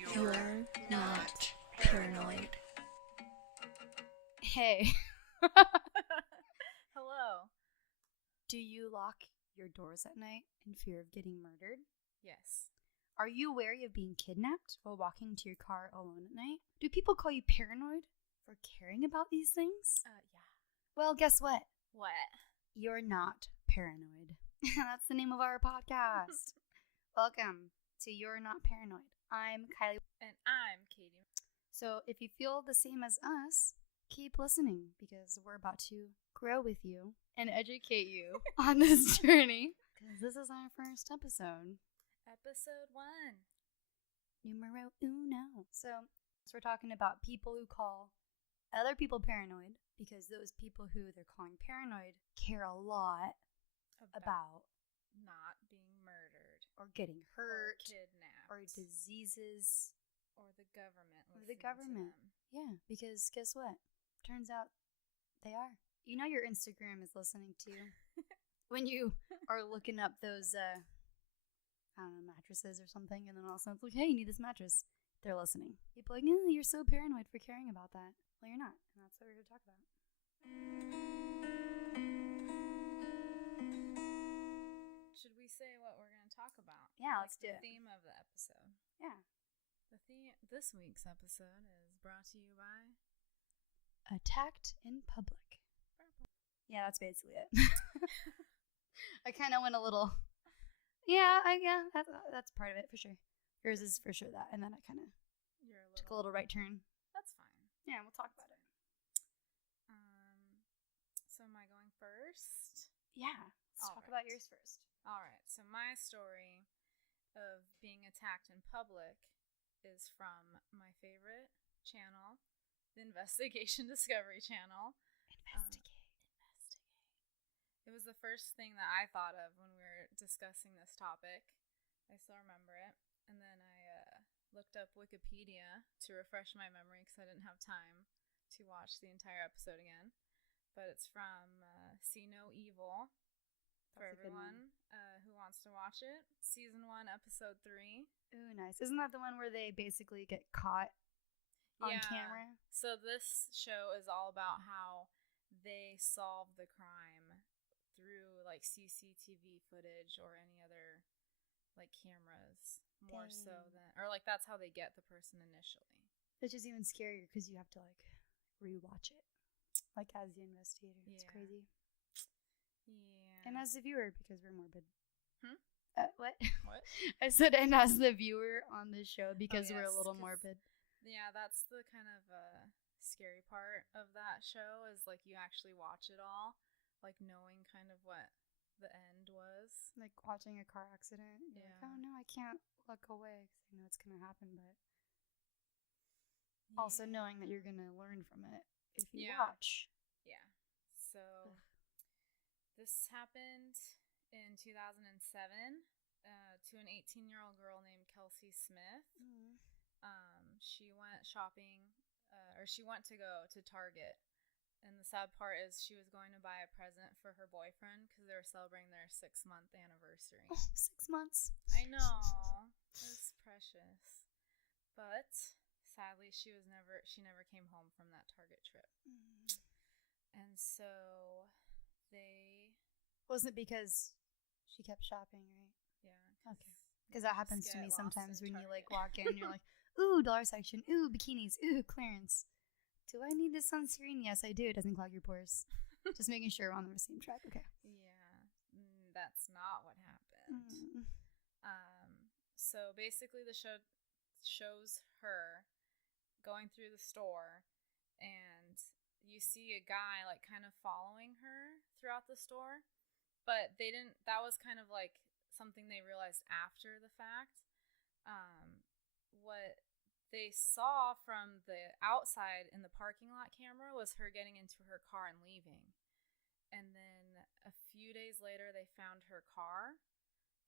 You're not paranoid. Hey. Hello. Do you lock your doors at night in fear of getting murdered? Yes. Are you wary of being kidnapped while walking to your car alone at night? Do people call you paranoid for caring about these things? Yeah. Well, guess what? What? You're not paranoid. That's the name of our podcast. Welcome to You're Not Paranoid. I'm Kylie. And I'm Katie. So if you feel the same as us, keep listening because we're about to grow with you and educate you on this journey. Because this is our first episode. Episode 1. Numero uno. So we're talking about people who call other people paranoid because those people who they're calling paranoid care a lot about not being murdered or getting hurt or kidnapped or diseases or the government. Or the government. Yeah, because guess what? Turns out they are. You know your Instagram is listening to you when you are looking up those, I don't know, mattresses or something, and then all of a sudden it's like, hey, you need this mattress. They're listening. People are like, yeah, you're so paranoid for caring about that. Well, you're not, and that's what we're going to talk about. Should we say what we're going to talk about? Yeah, let's do the it. theme of the episode. Yeah. This week's episode is brought to you by Attacked in public. Yeah, that's basically it. I kind of went a little. Yeah, that's part of it for sure. Yours is for sure that, and then I kind of took a little right turn. That's fine. Yeah, we'll talk about it. So am I going first? Yeah, let's talk about yours first. All right. So my story of being attacked in public is from my favorite channel, the Investigation Discovery Channel. Investigate. It was the first thing that I thought of when we were discussing this topic. I still remember it. And then I looked up Wikipedia to refresh my memory because I didn't have time to watch the entire episode again. But it's from See No Evil for everyone who wants to watch it. Season 1, episode 3. Ooh, nice. Isn't that the one where they basically get caught on camera? So this show is all about how they solve the crime through like CCTV footage or any other like cameras more so than, or like that's how they get the person initially. Which is even scarier because you have to like rewatch it, like as the investigator. It's crazy. Yeah. And as the viewer, because we're morbid. What? What? I said, and as the viewer on this show, because we're a little morbid. Yeah, that's the kind of scary part of that show is like you actually watch it all, like knowing kind of what the end was. Like watching a car accident. You're like, oh no, I can't look away because I know it's going to happen, but also knowing that you're going to learn from it if you watch. Yeah. So this happened in 2007 to an 18-year-old girl named Kelsey Smith. Mm. She went shopping, or she went to go to Target. And the sad part is she was going to buy a present for her boyfriend because they were celebrating their 6-month anniversary. Oh, 6 months. I know. It was precious. But sadly, she never came home from that Target trip. Mm. And so they... Wasn't because she kept shopping, right? Yeah. Okay. Because that happens to me sometimes when you like walk in and you're like, ooh, dollar section, ooh, bikinis, ooh, clearance. Do I need this sunscreen? Yes, I do. It doesn't clog your pores. Just making sure we're on the same track. Okay. Yeah. That's not what happened. So basically the show shows her going through the store and you see a guy like kind of following her throughout the store. But that was kind of like something they realized after the fact. What they saw from the outside in the parking lot camera was her getting into her car and leaving. And then a few days later, they found her car,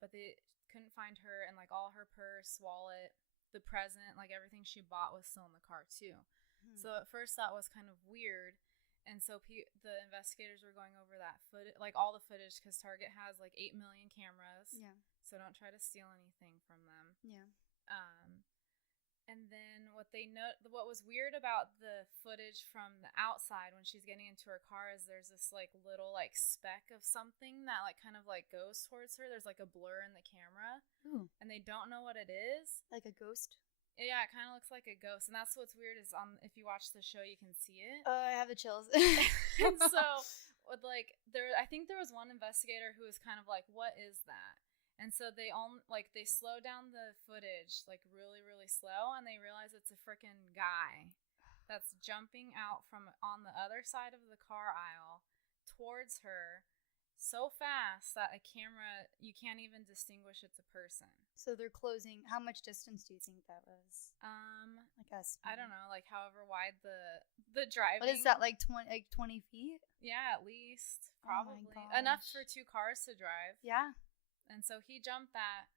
but they couldn't find her, and like all her purse, wallet, the present, like everything she bought was still in the car too. So at first that was kind of weird. And so the investigators were going over that footage, like all the footage, because Target has like 8 million cameras. Yeah. So don't try to steal anything from them. Yeah. what was weird about the footage from the outside when she's getting into her car is there's this like little like speck of something that like kind of like goes towards her. There's like a blur in the camera, Ooh, and they don't know what it is. like a ghost. Yeah, it kind of looks like a ghost, and that's what's weird is if you watch the show, you can see it. I have the chills. And so, with like I think there was one investigator who was kind of like, "What is that?" And so they slow down the footage like really, really slow, and they realize it's a freaking guy that's jumping out from on the other side of the car aisle towards her so fast that you can't even distinguish it's a person. So they're closing. How much distance do you think that was? Like us. I don't know, like however wide the driving. What is that, like 20 feet? Yeah, at least Oh my probably enough gosh. for two cars to drive. Yeah. And so he jumped that,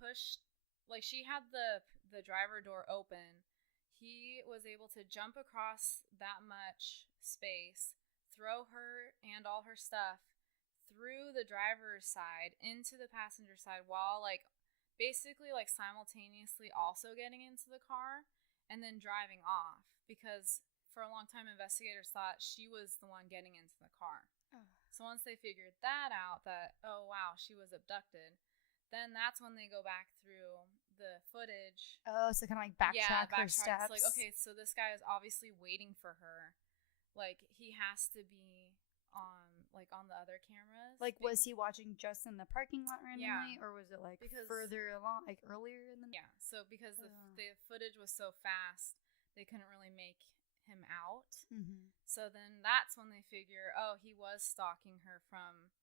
pushed, like she had the driver door open. He was able to jump across that much space, throw her and all her stuff through the driver's side into the passenger side while like basically like simultaneously also getting into the car and then driving off, because for a long time investigators thought she was the one getting into the car. So once they figured that out, that, oh, wow, she was abducted, then that's when they go back through the footage. Oh, so kind of like backtrack her steps. It's like, okay, so this guy is obviously waiting for her. Like, he has to be on the other cameras. Like, was he watching just in the parking lot randomly? Yeah. Or was it, like, Because- further along, like, earlier in the... Yeah, so because the Ugh. footage was so fast, they couldn't really make him out. Mm-hmm. So then that's when they figure, oh, he was stalking her from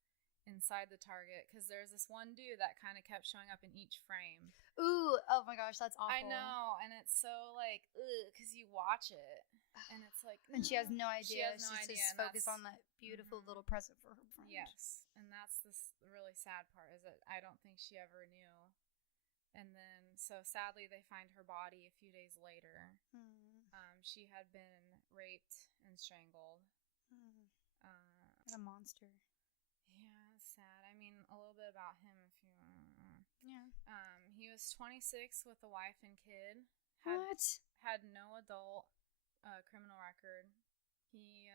inside the Target, because there's this one dude that kind of kept showing up in each frame. Ooh, oh my gosh, that's awful. I know, and it's so like, ugh, because you watch it, and it's like, And she has no She idea. has no She's idea, just and focused that's- on that beautiful Mhm. little present for her friend. Yes, and that's this really sad part, is that I don't think she ever knew. And then, so sadly, they find her body a few days later. Hmm. She had been raped and strangled. Hmm. What a monster. Yeah, it's sad. I mean, a little bit about him, if you. Yeah. He was 26 with a wife and kid. Had no adult criminal record. He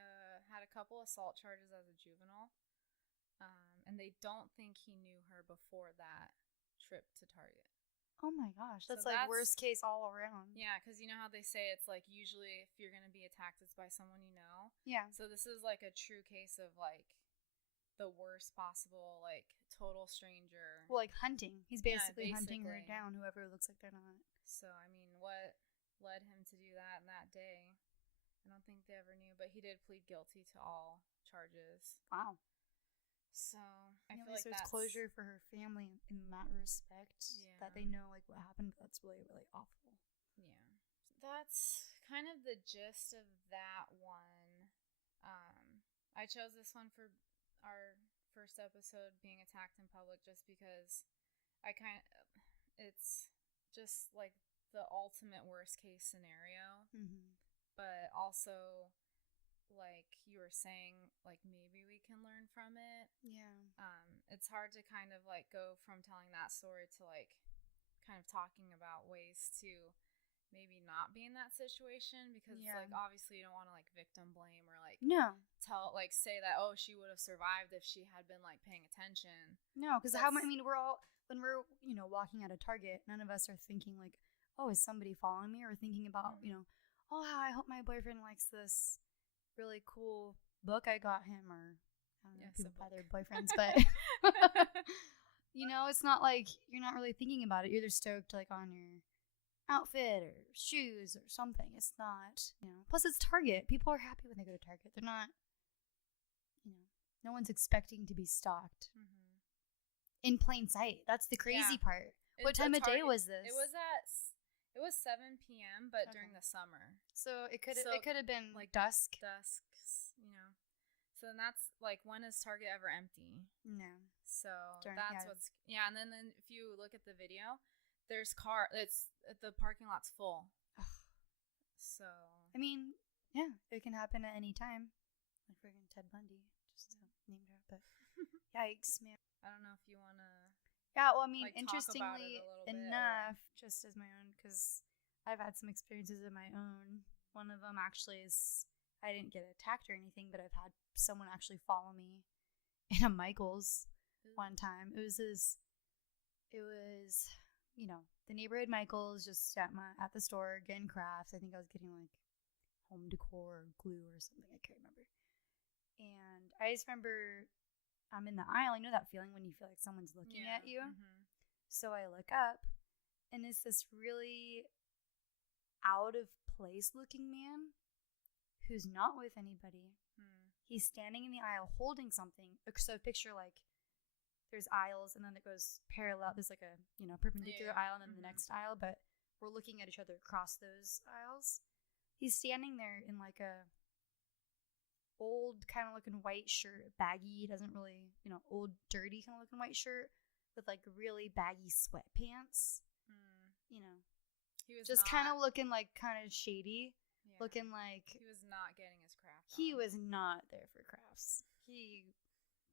had a couple assault charges as a juvenile. And they don't think he knew her before that trip to Target. Oh my gosh, So that's like that's- worst case all around. Yeah, because you know how they say it's like usually if you're going to be attacked, it's by someone you know. Yeah. So this is like a true case of like the worst possible, like total stranger. Well, like hunting. He's Yeah, basically hunting her basically. down, whoever looks like they're not. So, I mean, what led him to do that in that day? I don't think they ever knew, but he did plead guilty to all charges. Wow. So, I At feel least like there's that's closure for her family in that respect. That they Yeah. know like what happened. That's really, really awful. Yeah. That's kind of the gist of that one. I chose this one for our first episode, being attacked in public, just because it's just like the ultimate worst case scenario, Mm-hmm. but also like you were saying, like maybe we can learn from it. Yeah. It's hard to kind of like go from telling that story to like kind of talking about ways to maybe not be in that situation, because Yeah. like obviously you don't want to like victim blame or like No. say that, oh, she would have survived if she had been like paying attention. No, because we're all, when we're, walking at a Target, none of us are thinking like, oh, is somebody following me? Or thinking about, Mhm. Oh, I hope my boyfriend likes this really cool book I got him, or I don't know, Yes, a people buy their book. boyfriends, but it's not like you're not really thinking about it. You're either stoked like on your outfit or shoes or something. It's not, plus it's Target. People are happy when they go to Target. They're not, no one's expecting to be stalked in plain sight. That's the crazy part. What time of day was this? It was 7 p.m., but during Okay. the summer. So it could So, have been like, like dusk. Dusks, So then that's like, when is Target ever empty? No. So During- that's yeah. and then if you look at the video, there's the parking lot's full. So I mean, yeah, it can happen at any time. Like friggin' Ted Bundy, just to name drop, but yikes, man. I don't know if you want to. Yeah, well, I mean, Like, talk about it interestingly a little bit, or- enough, just as my own, because I've had some experiences of my own. One of them actually is I didn't get attacked or anything, but I've had someone actually follow me in a Michael's one time. It was the neighborhood Michael's just at the store getting crafts. I think I was getting like home decor or glue or something. I can't remember. And I just remember I'm in the aisle. You know that feeling when you feel like someone's looking at you? Mm-hmm. So I look up, and it's this really out of place looking man who's not with anybody. He's standing in the aisle holding something. So picture like there's aisles, and then it goes parallel. There's like a perpendicular aisle, and then the next aisle, but we're looking at each other across those aisles. He's standing there in like a old kind of looking white shirt, baggy, doesn't really, old dirty kind of looking white shirt with like really baggy sweatpants. He was just kind of looking like kind of shady, looking like he was not getting his craft on. He was not there for crafts. He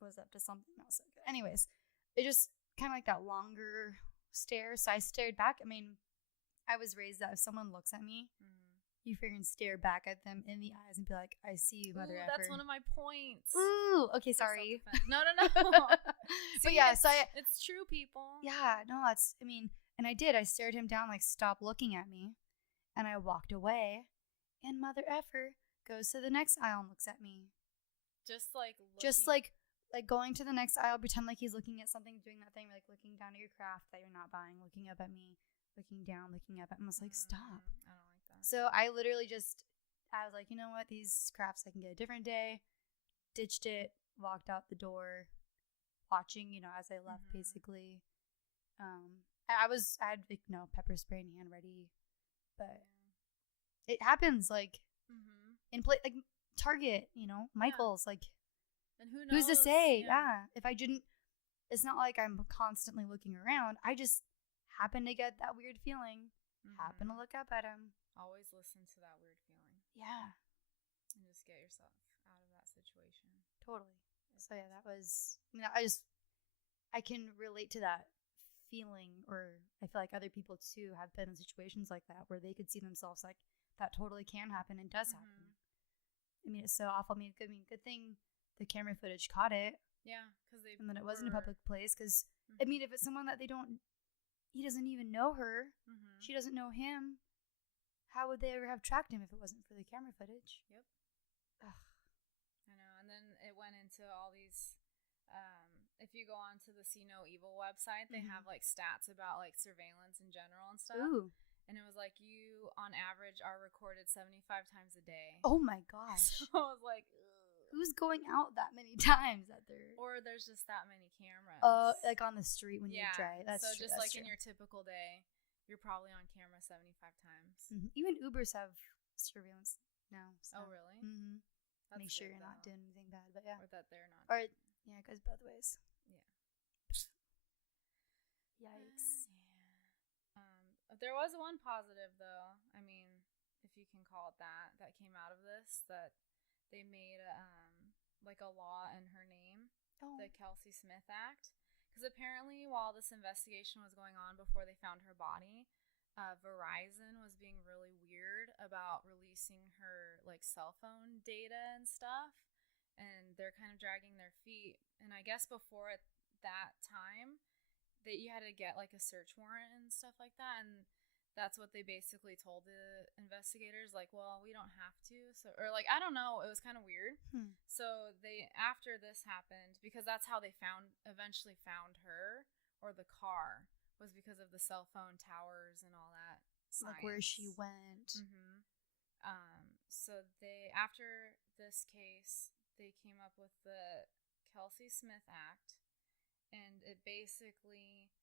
was up to something else. Anyways, it just kind of like that longer stare. So I stared back. I mean, I was raised that if someone looks at me, you freaking stare back at them in the eyes and be like, I see you, mother effer. That's one of my points. Ooh, okay, sorry. No. But yeah, so it's true, people. Yeah, no, and I did. I stared him down, like, stop looking at me. And I walked away, and mother effer goes to the next aisle and looks at me. Just like going to the next aisle, pretend like he's looking at something, doing that thing, like looking down at your craft that you're not buying, looking up at me, looking down, looking up at me. I was like, stop. I don't like that. So I literally I was like, you know what? These crafts I can get a different day. Ditched it, walked out the door, watching, as I left, basically. I had pepper spray in hand ready, but it happens like in play like Target, Michael's like, and who knows? Who's to say? Yeah. If I didn't, it's not like I'm constantly looking around. I just happen to get that weird feeling. Happen to look up at him. Always listen to that weird feeling. Yeah. And just get yourself out of that situation. Totally. So yeah, that was, I can relate to that feeling, or I feel like other people too have been in situations like that where they could see themselves like that totally can happen and does happen. I mean, it's so awful. Good thing the camera footage caught it. Yeah, and then it wasn't a public place. Because I mean, if it's someone that he doesn't even know her, she doesn't know him. How would they ever have tracked him if it wasn't for the camera footage? Yep. Ugh. I know. And then it went into all these. If you go on to the See No Evil website, they have like stats about like surveillance in general and stuff. Ooh. And it was like you, on average, are recorded 75 times a day. Oh my gosh. So I was like, ugh. Who's going out that many times at their... Or there's just that many cameras. Like on the street when you drive. That's so true, just that's like true. in your typical day, you're probably on camera 75 times. Even Ubers have surveillance now. So. Oh, really? Make sure you're not doing anything bad, but yeah. Or that they're not. Or, yeah, it goes both ways. Yeah. Yikes. There was one positive, though. I mean, if you can call it that came out of this, that they made like a law in her name, the Kelsey Smith Act. Because apparently, while this investigation was going on before they found her body, Verizon was being really weird about releasing her like cell phone data and stuff, and they're kind of dragging their feet. And I guess before that time, that you had to get like a search warrant and stuff like that, and that's what they basically told the investigators, like, well, we don't have to. So, or like, I don't know, it was kind of weird. So they, after this happened, because that's how they eventually found her, or the car, was because of the cell phone towers and all that science. Like where she went. So they, after this case, they came up with the Kelsey Smith Act, and it basically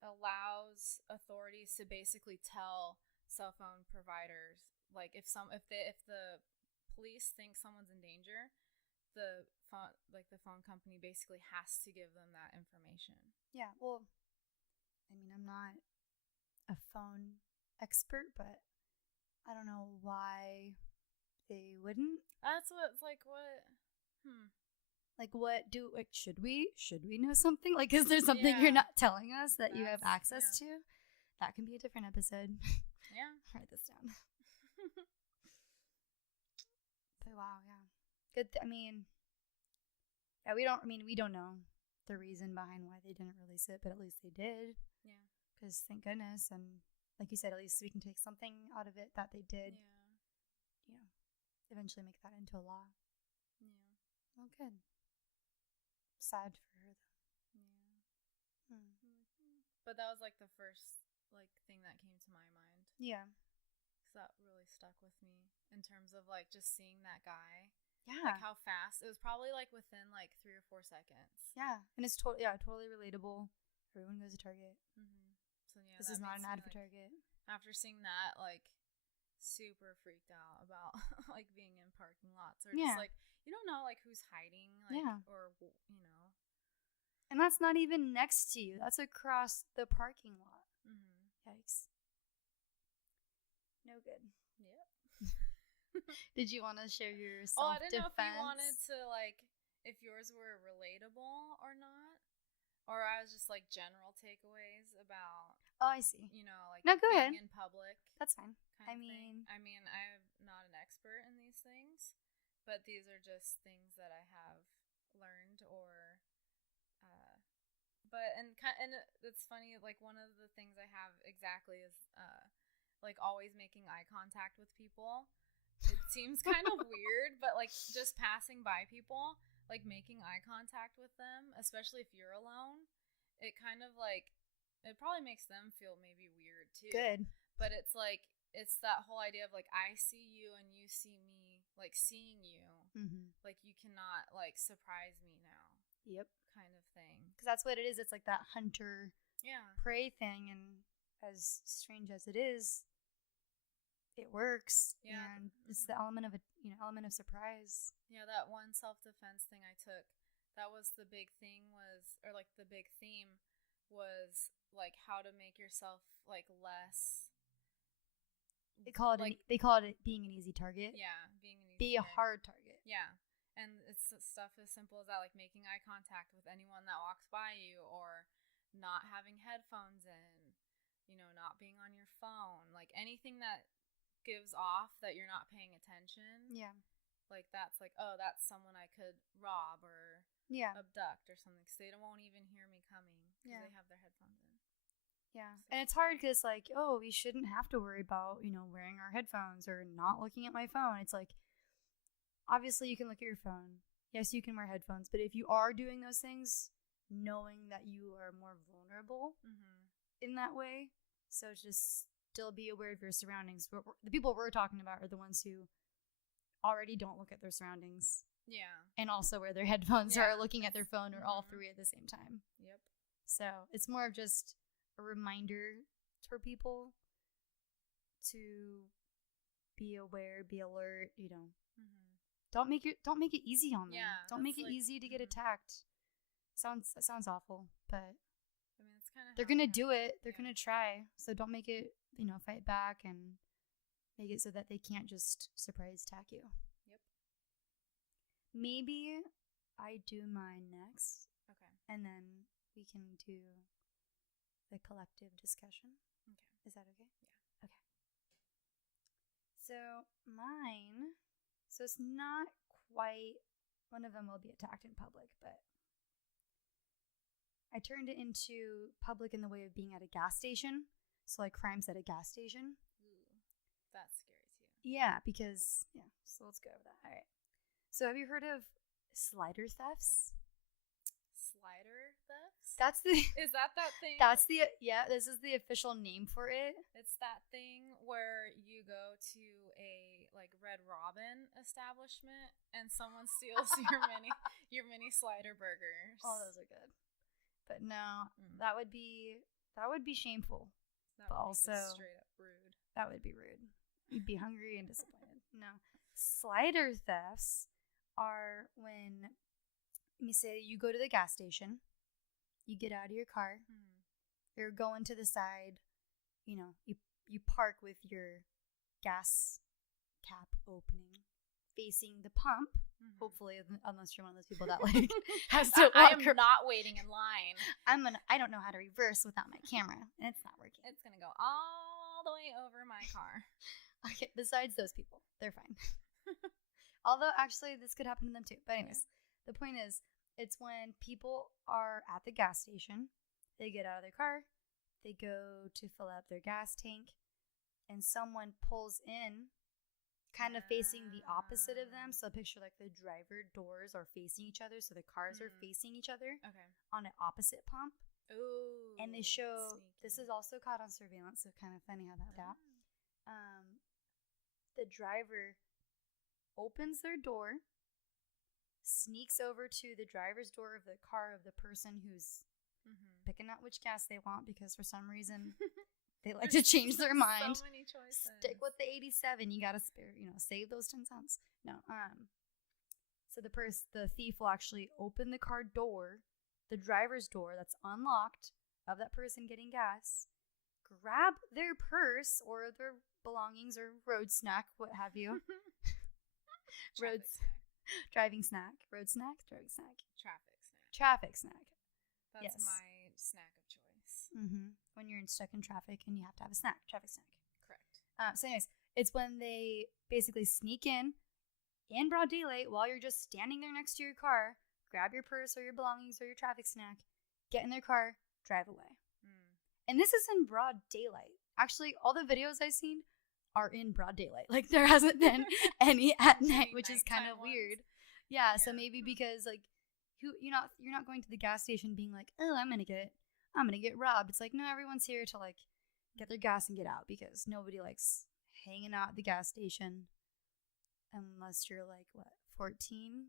allows authorities to basically tell cell phone providers, like if the police think someone's in danger, the phone company basically has to give them that information. Yeah, well, I mean, I'm not a phone expert, but I don't know why they wouldn't. That's what it's like. What? Like, should we know something? Like, is there something you're not telling us that you have access to? that can be a different episode. Yeah. Write this down. But wow, yeah. Good. Yeah, we don't know the reason behind why they didn't release it, but at least they did. Yeah. Because thank goodness, and like you said, at least we can take something out of it that they did. Yeah. Eventually make that into a law. Yeah. Well, good. Sad for her though. Yeah. Hmm. But that was like the first like thing that came to my mind. Yeah. Because that really stuck with me in terms of like just seeing that guy. Yeah. Like how fast. It was probably like within like 3 or 4 seconds. Yeah, and it's totally relatable. Everyone goes to Target. Mm-hmm. So yeah, This that is not makes an ad me, for like, Target. After seeing that, like, super freaked out about like being in parking lots or Yeah. just like you don't know like who's hiding, like, Yeah. or you know. And that's not even next to you. That's across the parking lot. Mm-hmm. Yikes. No good. Yep. Did you want to share your Oh, self-defense? I didn't know if you wanted to like if yours were relatable or not, or I was just like general takeaways about Oh, I see. you know like No, go being ahead. in public. That's fine. Kind I of thing. mean- I'm not an expert in these things, but these are just things that I have learned or but and it's funny, like one of the things I have exactly is like always making eye contact with people. It seems kind of weird, but like just passing by people, like making eye contact with them, especially if you're alone, it kind of like it probably makes them feel maybe weird too. Good. But it's like it's that whole idea of like I see you and you see me, like seeing you, Mm-hmm. like you cannot like surprise me now, Yep. kind of thing. Because that's what it is. It's like that hunter Yeah. prey thing, and as strange as it is, it works. Yeah. And it's the element of element of surprise. Yeah, that one self-defense thing I took, that was the big thing or like the big theme was like how to make yourself like less. They call it like being an easy target. yeah, being an Be easy a target. hard target. Yeah. And it's stuff as simple as that, like making eye contact with anyone that walks by you, or not having headphones in, not being on your phone, like anything that gives off that you're not paying attention. Yeah. Like that's like, oh, that's someone I could rob or Yeah. abduct or something, because they won't even hear me coming because Yeah. they have their headphones in. Yeah. So- And it's hard because, like, oh, we shouldn't have to worry about, wearing our headphones or not looking at my phone. It's like, obviously you can look at your phone. Yes, you can wear headphones. But if you are doing those things, knowing that you are more vulnerable Mm-hmm. in that way, so just still be aware of your surroundings. The people we're talking about are the ones who already don't look at their surroundings Yeah. and also wear their headphones or Yeah, are looking at their phone, or all mhm. three at the same time. Yep. So it's more of just a reminder for people to be aware, be alert. Mm-hmm. Don't make it easy on them. Yeah, Don't make that's it like- easy to get mhm. attacked. That sounds awful, but I mean, it's kind of they're gonna do it. They're Yeah. gonna try. So don't make it, fight back and make it so that they can't just surprise attack you. Yep. Maybe I do mine next, Okay. and then we can do the collective discussion. Okay. Is that okay? Yeah. Okay. So mine, it's not quite, one of them will be attacked in public, but I turned it into public in the way of being at a gas station. So like crimes at a gas station. Ooh, that's scary too. Yeah, because, so let's go over that. All right. So have you heard of slider thefts? Slider thefts? That's the, Is that thing? this is the official name for it. It's that thing where you go to a like Red Robin establishment and someone steals your mini slider burgers. Oh, those are good. But no, Mm. that would be shameful. That but would be just also- straight up rude. That would be rude. You'd be hungry and disappointed. No. Slider thefts are when, let me say, you go to the gas station, you get out of your car, you're going to the side, you park with your gas cap opening facing the pump. Mhm. Hopefully, unless you're one of those people that like has to I walk am not waiting in line. I don't know how to reverse without my camera, and it's not working. sneaking. It's gonna go all the way over my car. Okay, besides those people, they're fine. Although, actually, this could happen to them too. But anyways, the point is, it's when people are at the gas station, they get out of their car, they go to fill up their gas tank, and someone pulls in, kind of facing the opposite of them. So picture like the driver doors are facing each other, so the cars are facing each other Okay. on an opposite pump. Ooh. And they show, sneaky. this is also caught on surveillance, so kind of funny how that worked out. The driver opens their door, sneaks over to the driver's door of the car of the person who's picking out which gas they want, because for some reason they like to change their mind. So many choices. Stick with the 87. You gotta spare, save those 10 cents. No. So the thief will actually open the car door, the driver's door that's unlocked of that person getting gas, grab their purse or their belongings or road snack, what have you. Traffic snack. Driving snack. Road snack? Driving snack. Traffic snack. Traffic snack. That's Yes. my snack of choice. When you're stuck in traffic and you have to have a snack. Traffic snack. Correct. So anyways, it's when they basically sneak in broad daylight while you're just standing there next to your car, grab your purse or your belongings or your traffic snack, get in their car, drive away. And this is in broad daylight. Actually, all the videos I've seen are in broad daylight. Like, there hasn't been any at night, which is kind of weird. Yeah, so maybe because like you're not going to the gas station being like, oh, I'm gonna get robbed. It's like, no, everyone's here to like get their gas and get out, because nobody likes hanging out at the gas station unless you're like, what, 14,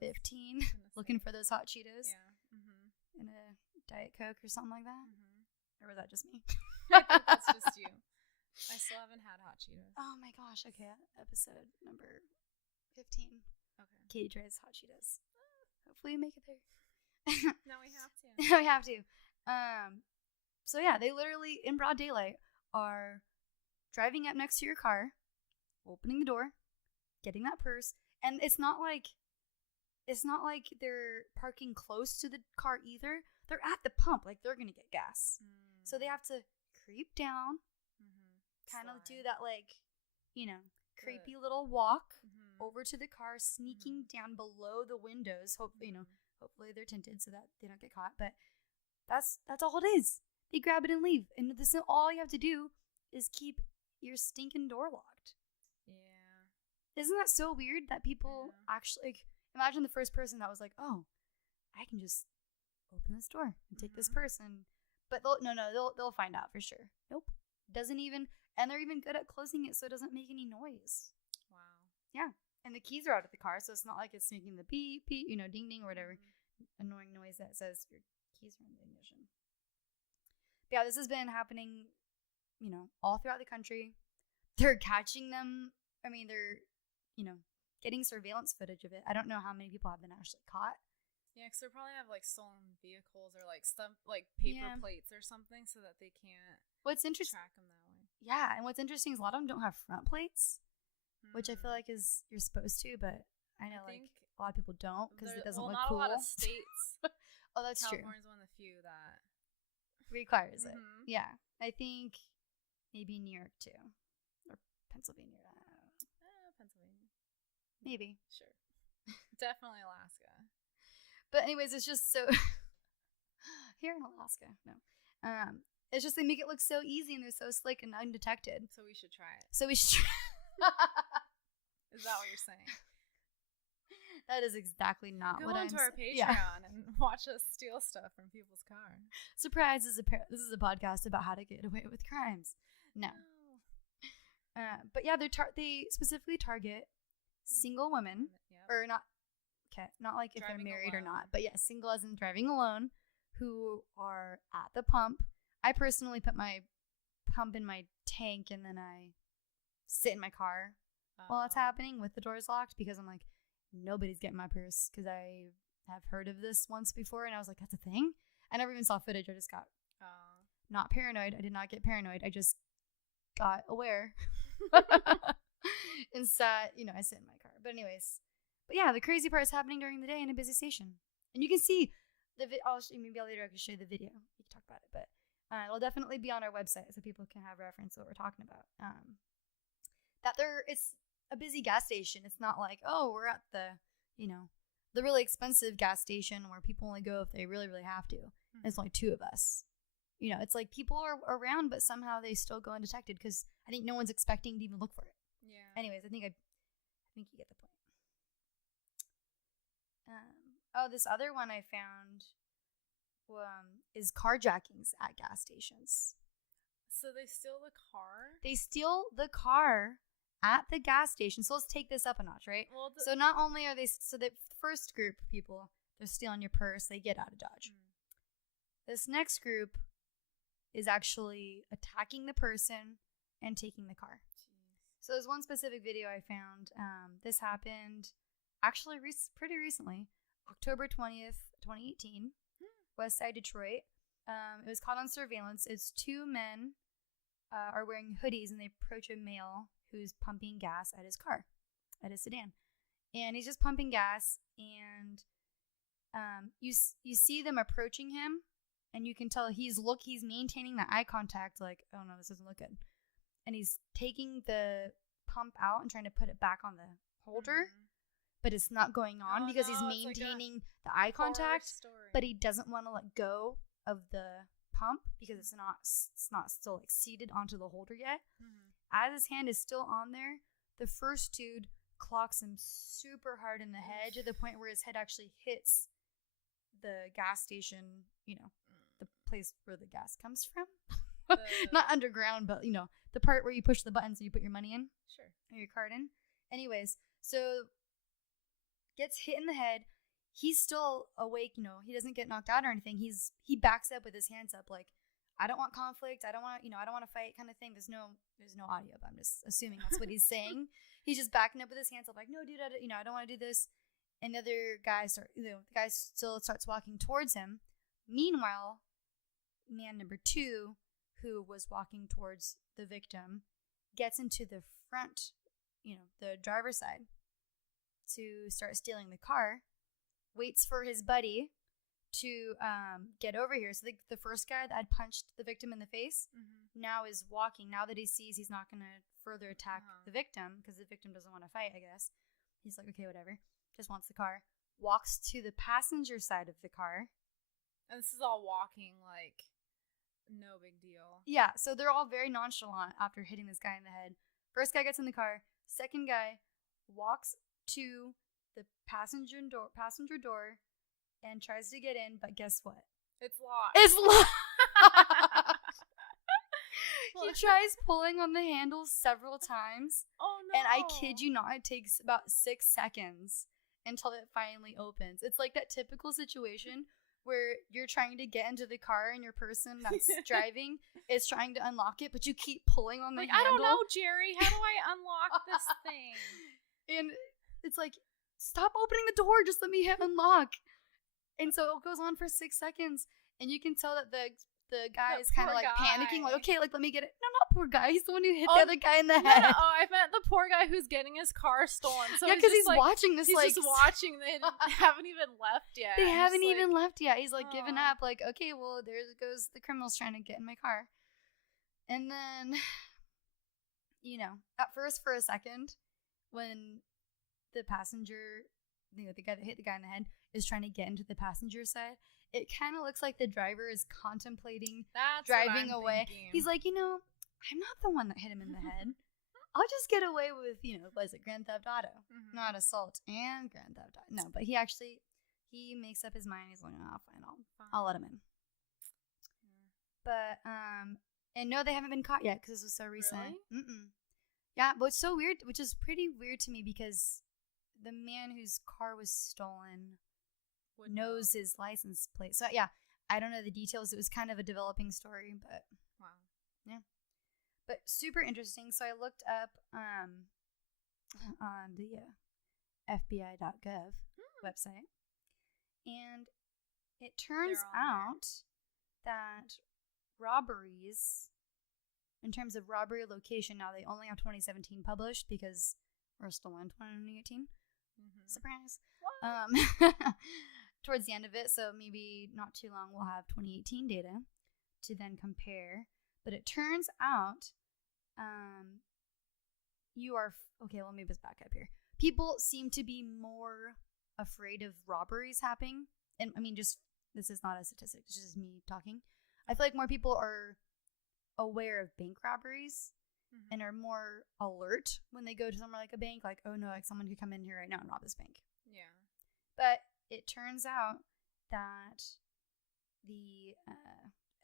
15, looking for those hot Cheetos and a Diet Coke or something like that. Or was that just me? I think that's just you. I still haven't had hot Cheetos. Oh my gosh. Okay. Episode number 15. Okay. Katie tries hot Cheetos. Hopefully we make it there. Now we have to. Now we have to. So yeah, they literally, in broad daylight, are driving up next to your car, opening the door, getting that purse, and it's not like they're parking close to the car either. They're at the pump, like they're gonna get gas. So they have to creep down, kind of do that like, creepy little walk over to the car, sneaking down below the windows. Hopefully they're tinted so that they don't get caught. But that's all it is. They grab it and leave, and this all you have to do is keep your stinking door locked. Yeah. Isn't that so weird that people actually like? Imagine the first person that was like, "Oh, I can just open this door and take this person," but they'll find out for sure. Nope, doesn't even, and they're even good at closing it so it doesn't make any noise. Wow. Yeah, and the keys are out of the car, so it's not like it's making the beep beep, ding ding or whatever annoying noise that says your keys are in the ignition. But yeah, this has been happening, all throughout the country. They're catching them. I mean, they're, getting surveillance footage of it. I don't know how many people have been actually caught. Yeah, because they probably have like stolen vehicles or like stuff like paper plates or something, so that they can't What's interesting? track them that way. Yeah, and what's interesting is a lot of them don't have front plates, which I feel like you're supposed to, but I know like a lot of people don't because it doesn't look not cool. a lot of states. Oh, that's true. California's one of the few that Requires it. Yeah, I think maybe New York too, or Pennsylvania. I don't know. Pennsylvania. Maybe. Sure. Definitely Alaska. But anyways, it's just so here in Alaska. No, it's just they make it look so easy and they're so slick and undetected. So we should try it. Is that what you're saying? That is exactly not Go what I'm onto our saying. Patreon and watch us steal stuff from people's cars. Surprise! This is a podcast about how to get away with crimes. No. But yeah, they specifically target single women, or not. Okay, not like if Driving they're married alone. or not, but yeah, single as in driving alone, who are at the pump. I personally put my pump in my tank and then I sit in my car while it's happening with the doors locked, because I'm like, nobody's getting my purse, because I have heard of this once before and I was like, that's a thing. I never even saw footage. I just got not paranoid. I did not get paranoid. I just got aware and sat, I sit in my car. But anyways, but yeah, the crazy part is happening during the day in a busy station. And you can see maybe later I can show you the video. We can talk about it. But It'll definitely be on our website so people can have reference to what we're talking about. It's a busy gas station. It's not like, oh, we're at the, the really expensive gas station where people only go if they really, really have to. Mm-hmm. It's only 2 of us. It's like people are around, but somehow they still go undetected because I think no one's expecting to even look for it. Yeah. Anyways, I think you get the point. This other one I found is carjackings at gas stations. So they steal the car? They steal the car at the gas station. So let's take this up a notch, right? Well, so not only are they, so the first group of people, they're stealing your purse, they get out of Dodge. This next group is actually attacking the person and taking the car. So there's one specific video I found. This happened actually pretty recently, October 20th, 2018, West Side Detroit. It was caught on surveillance. It's 2 men are wearing hoodies and they approach a male who's pumping gas at his car, at his sedan. And he's just pumping gas, and you see them approaching him, and you can tell he's maintaining the eye contact, like, oh no, this doesn't look good. And he's taking the pump out and trying to put it back on the holder, but it's not going on because he's maintaining the eye contact, but he doesn't want to let go of the pump because it's not still like seated onto the holder yet. As his hand is still on there, the first dude clocks him super hard in the head to the point where his head actually hits the gas station, the place where the gas comes from. Not underground, but the part where you push the button so you put your money in. Sure. Or your card in. Anyways, so gets hit in the head. He's still awake, he doesn't get knocked out or anything. He backs up with his hands up like, I don't want conflict. I don't want to fight kind of thing. There's no audio, but I'm just assuming that's what he's saying. He's just backing up with his hands up like, no, dude, I don't want to do this. And the other guy the guy still starts walking towards him. Meanwhile, man number 2, who was walking towards the victim, gets into the front, the driver's side to start stealing the car, waits for his buddy to get over here. So the first guy that had punched the victim in the face now is walking. Now that he sees he's not going to further attack the victim because the victim doesn't want to fight, I guess. He's like, okay, whatever. Just wants the car. Walks to the passenger side of the car. And this is all walking like no big deal. Yeah, so they're all very nonchalant after hitting this guy in the head. First guy gets in the car. Second guy walks to the passenger door and tries to get in, but guess what? It's locked. It's locked. He tries pulling on the handle several times. Oh no. And I kid you not, it takes about 6 seconds until it finally opens. It's like that typical situation where you're trying to get into the car and your person that's driving is trying to unlock it, but you keep pulling on the handle. I don't know, Jerry. How do I unlock this thing? And it's like, stop opening the door. Just let me hit unlock. And so it goes on for 6 seconds, and you can tell that the guy is kind of like panicking, like, okay, like, let me get it. No, not poor guy. He's the one who hit the other guy in the head. No, I meant the poor guy who's getting his car stolen. So yeah, because he's like, watching this. He's like, just watching. They haven't even left yet. They haven't even left yet. He's like giving up. Like, okay, well, there goes the criminals trying to get in my car. And then, at first for a second, when the passenger, the guy that hit the guy in the head is trying to get into the passenger side, it kind of looks like the driver is contemplating driving away. Thinking. He's like, I'm not the one that hit him in the head. I'll just get away with, was it Grand Theft Auto? Not assault and Grand Theft Auto. No, but he makes up his mind. He's like, oh, fine, I'll let him in. But, and no, they haven't been caught yet because this was so recent. Really? Yeah, but it's so weird, which is pretty weird to me because the man whose car was stolen knows his license plate. So, yeah, I don't know the details. It was kind of a developing story, but wow. Yeah. But super interesting. So I looked up on the FBI.gov website, and it turns out that robberies, in terms of robbery location, now they only have 2017 published because we're still in 2018. Surprise. Towards the end of it, so maybe not too long, we'll have 2018 data. to then compare. But it turns out, okay, let me just back up here. People seem to be more afraid of robberies happening. And I mean, just, this is not a statistic, it's just me talking. I feel like more people are aware of bank robberies and are more alert when they go to somewhere like a bank, like, oh no, like someone could come in here right now and rob this bank. Yeah. But it turns out that the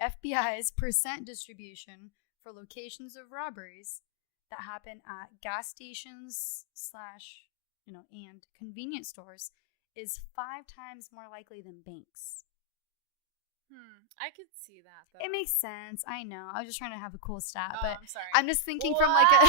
FBI's percent distribution for locations of robberies that happen at gas stations / and convenience stores is 5 times more likely than banks. I could see that, though. It makes sense. I know. I was just trying to have a cool stat, Oh, but I'm sorry. I'm just thinking Whoa, from like a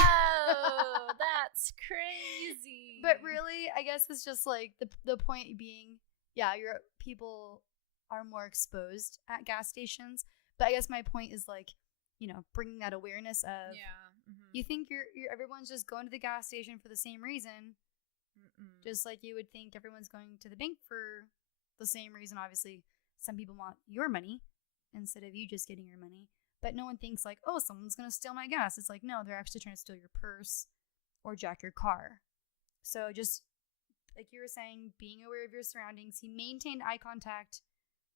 that's crazy. But really, I guess it's just like the point being, yeah, people are more exposed at gas stations. But I guess my point is like, bringing that awareness of, you think everyone's just going to the gas station for the same reason, just like you would think everyone's going to the bank for the same reason. Obviously, some people want your money instead of you just getting your money. But no one thinks like, oh, someone's going to steal my gas. It's like, no, they're actually trying to steal your purse or jack your car. So just like you were saying, being aware of your surroundings. He maintained eye contact.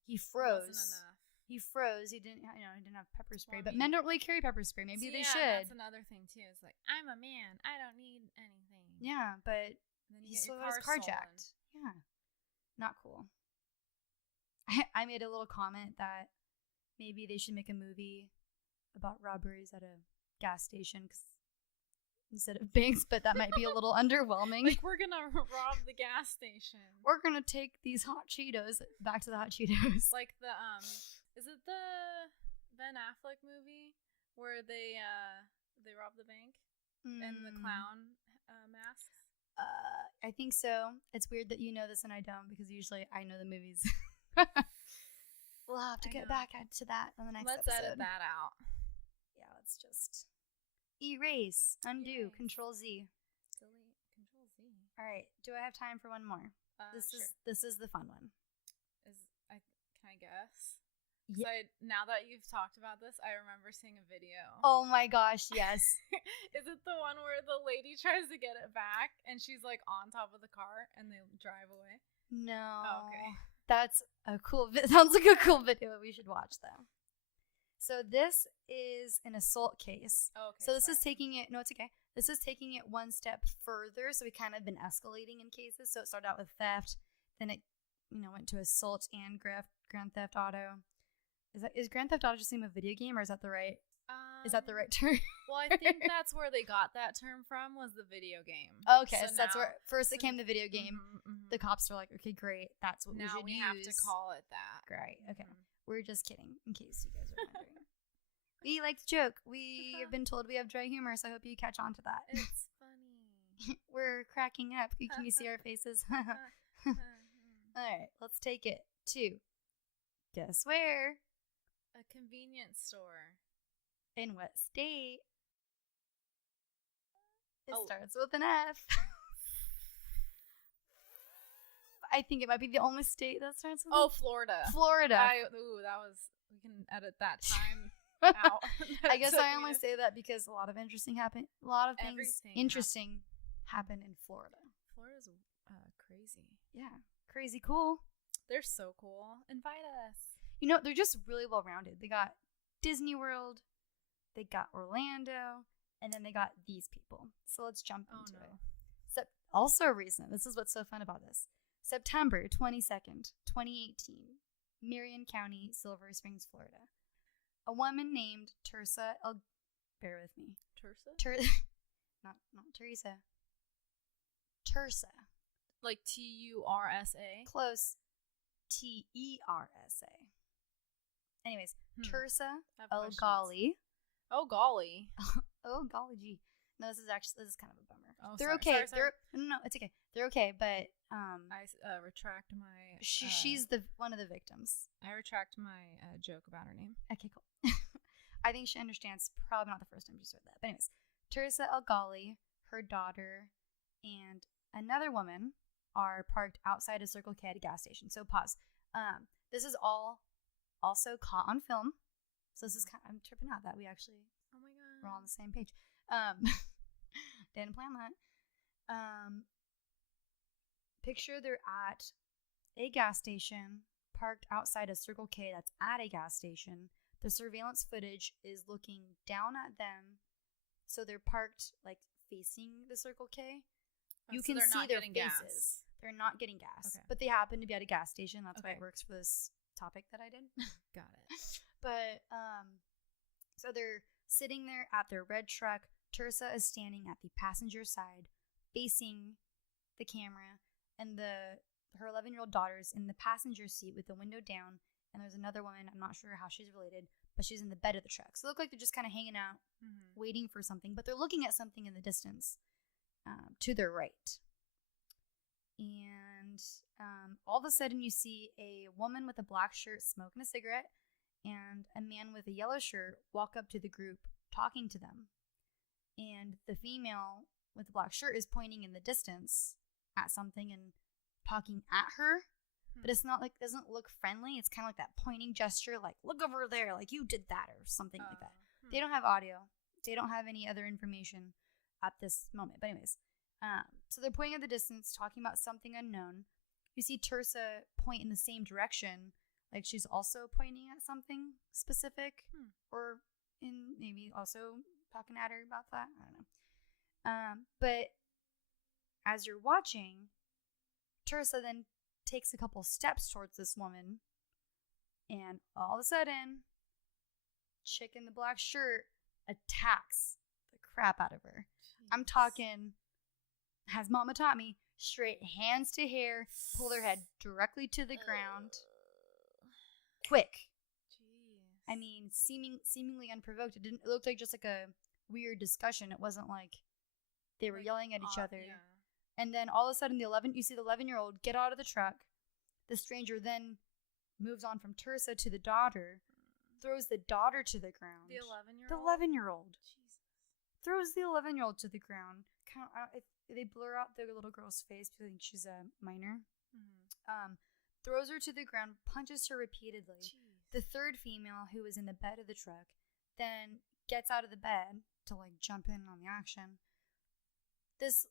He froze. Wasn't enough. He froze. He didn't have pepper spray. Well, but men don't really carry pepper spray. Maybe they should. That's another thing too. It's like, I'm a man. I don't need anything. Yeah, but Then he you get still your got his car jacked. Yeah, not cool. I made a little comment that maybe they should make a movie about robberies at a gas station instead of banks, but that might be a little underwhelming. Like, we're gonna rob the gas station. We're gonna take these hot Cheetos back to the hot Cheetos. Like the is it the Ben Affleck movie where they rob the bank and the clown masks? I think so. It's weird that you know this and I don't, because usually I know the movies. We'll have to get back to that on the next episode. Let's edit that out. Yeah, let's just erase, undo, Control Z. Delete, Control Z. All right. Do I have time for one more? This is the fun one. Can I guess? Yeah. Now that you've talked about this, I remember seeing a video. Oh my gosh, yes. Is it the one where the lady tries to get it back and she's like on top of the car and they drive away? No. Oh, okay. That's a cool sounds like a cool video we should watch though. So this is an assault case. Oh, okay. So this is taking it, no, it's okay. This is taking it one step further. So we kind of been escalating in cases. So it started out with theft, then it, went to assault and Grand Theft Auto. Is Grand Theft Auto just the name of a video game, or is that the right? Is that the right term? Well, I think that's where they got that term from, was the video game. Okay, so that's where first it came the video game. The cops were like, okay, great, that's what now we should use. Now we have to call it that. Great, okay. We're just kidding, in case you guys are wondering. We like to joke. We have been told we have dry humor, so I hope you catch on to that. It's funny. We're cracking up. Can you see our faces? All right, let's take it to, guess where? A convenience store. In what state? It starts with an F. I think it might be the only state that starts with an F. Florida. Florida. We can edit that time out. I guess I only say that because a lot of things interesting happen in Florida. Florida's crazy. Yeah. Crazy cool. They're so cool. Invite us. They're just really well-rounded. They got Disney World, they got Orlando, and then they got these people. So let's jump into it. So, also recent, this is what's so fun about this. September 22nd, 2018, Marion County, Silver Springs, Florida. A woman named Teresa bear with me. Not Teresa. Teresa. Like Tursa? Close. Tersa. Anyways, Teresa Elgali. Oh golly. Oh golly gee. No, this is kind of a bummer. Oh, they're sorry, okay. sorry. No, it's okay. They're okay, but I retract my. She's one of the victims. I retract my joke about her name. Okay, cool. I think she understands. Probably not the first time she's heard that. But anyways, Teresa Elgali, her daughter, and another woman are parked outside a Circle K at a gas station. So pause. This is all also caught on film. So this is kind of, I'm tripping out that we actually Oh my god. we're all on the same page. Didn't plan that. Picture they're at a gas station, parked outside a Circle K that's at a gas station. The surveillance footage is looking down at them. So they're parked like facing the Circle K. You So can they're see not their getting faces. gas. They're not getting gas. Okay. But they happen to be at a gas station. That's why Okay. it works for this topic that I did. Got it. But so they're sitting there at their red truck. Tersa is standing at the passenger side, facing the camera, and her 11-year-old daughter's in the passenger seat with the window down. And there's another woman. I'm not sure how she's related, but she's in the bed of the truck. So they look like they're just kind of hanging out, waiting for something. But they're looking at something in the distance, to their right. And all of a sudden, you see a woman with a black shirt smoking a cigarette, and a man with a yellow shirt walk up to the group, talking to them. And the female with the black shirt is pointing in the distance at something and talking at her. But it's not like, doesn't look friendly. It's kind of like that pointing gesture, like, look over there, like you did that, or something like that. They don't have audio. They don't have any other information at this moment. But anyways, so they're pointing at the distance, talking about something unknown. You see Tersa point in the same direction, like she's also pointing at something specific, or in maybe also talking at her about that. I don't know. But as you're watching, Tersa then takes a couple steps towards this woman, and all of a sudden, chick in the black shirt attacks the crap out of her. I'm talking, as Mama taught me, straight hands to hair, pull her head directly to the ground. Quick. Jeez. I mean, seemingly unprovoked. It looked like just like a weird discussion. It wasn't like they were yelling at each other. Yeah. And then all of a sudden, you see the 11-year-old get out of the truck. The stranger then moves on from Tersa to the daughter, throws the daughter to the ground. The 11-year-old? The 11-year-old. Jesus. Throws the 11-year-old to the ground. They blur out the little girl's face because I think she's a minor. Throws her to the ground, punches her repeatedly. Jeez. The third female, who was in the bed of the truck, then gets out of the bed to like jump in on the action. This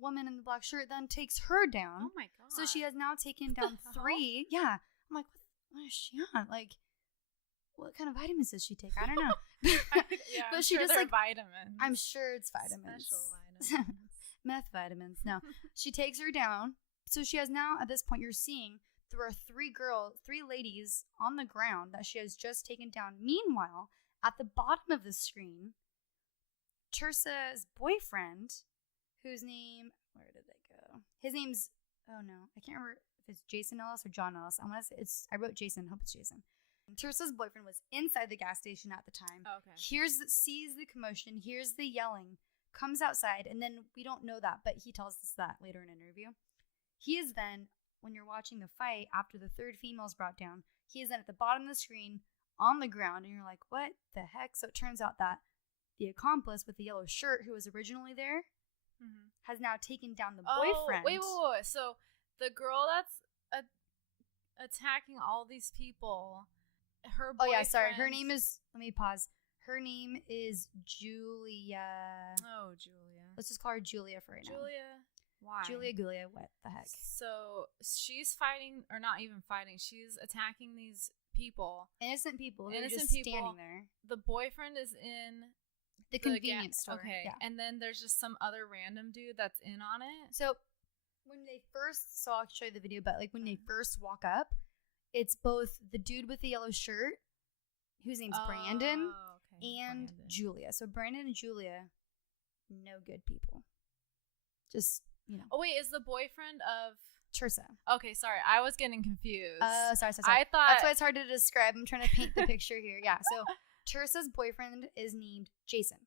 woman in the black shirt then takes her down. Oh my god. So she has now taken down the hell? 3. Yeah. I'm like, what is she on? Like, what kind of vitamins does she take? I don't know. Yeah, But I'm she sure just they're like, vitamins. I'm sure it's vitamins. Special vitamins. Meth vitamins. No. She takes her down. So she has now, at this point, you're seeing there are 3 ladies on the ground that she has just taken down. Meanwhile, at the bottom of the screen, Tersa's boyfriend, whose name, where did they go? His name's, oh no, I can't remember if it's Jason Ellis or John Ellis. I want to say I wrote Jason, hope it's Jason. Tersa's boyfriend was inside the gas station at the time. Oh, okay. Sees the commotion, hears the yelling, comes outside, and then we don't know that, but he tells us that later in an interview. He is then, when you're watching the fight, after the third female is brought down, he is then at the bottom of the screen on the ground, and you're like, what the heck? So it turns out that the accomplice with the yellow shirt, who was originally there, has now taken down the boyfriend. Wait. So the girl that's attacking all these people, her boyfriend. Oh yeah, sorry. Her name is. Let me pause. Her name is Julia. Oh, Julia. Let's just call her Julia for right now. Julia. Why? Julia. What the heck? So she's fighting, or not even fighting. She's attacking these people. Innocent people who are Innocent just people. standing there. The boyfriend is in The convenience store. Okay. Yeah. And then there's just some other random dude that's in on it. So when they first, so I'll show you the video, but like when they first walk up, it's both the dude with the yellow shirt, whose name's Brandon, okay. and Brandon. Julia. So Brandon and Julia, no good people. Just, you know. Oh wait, is the boyfriend of Tersa. Okay, sorry. I was getting confused. Sorry. I thought That's why it's hard to describe. I'm trying to paint the picture here. Yeah. So Tersa's boyfriend is named Jason.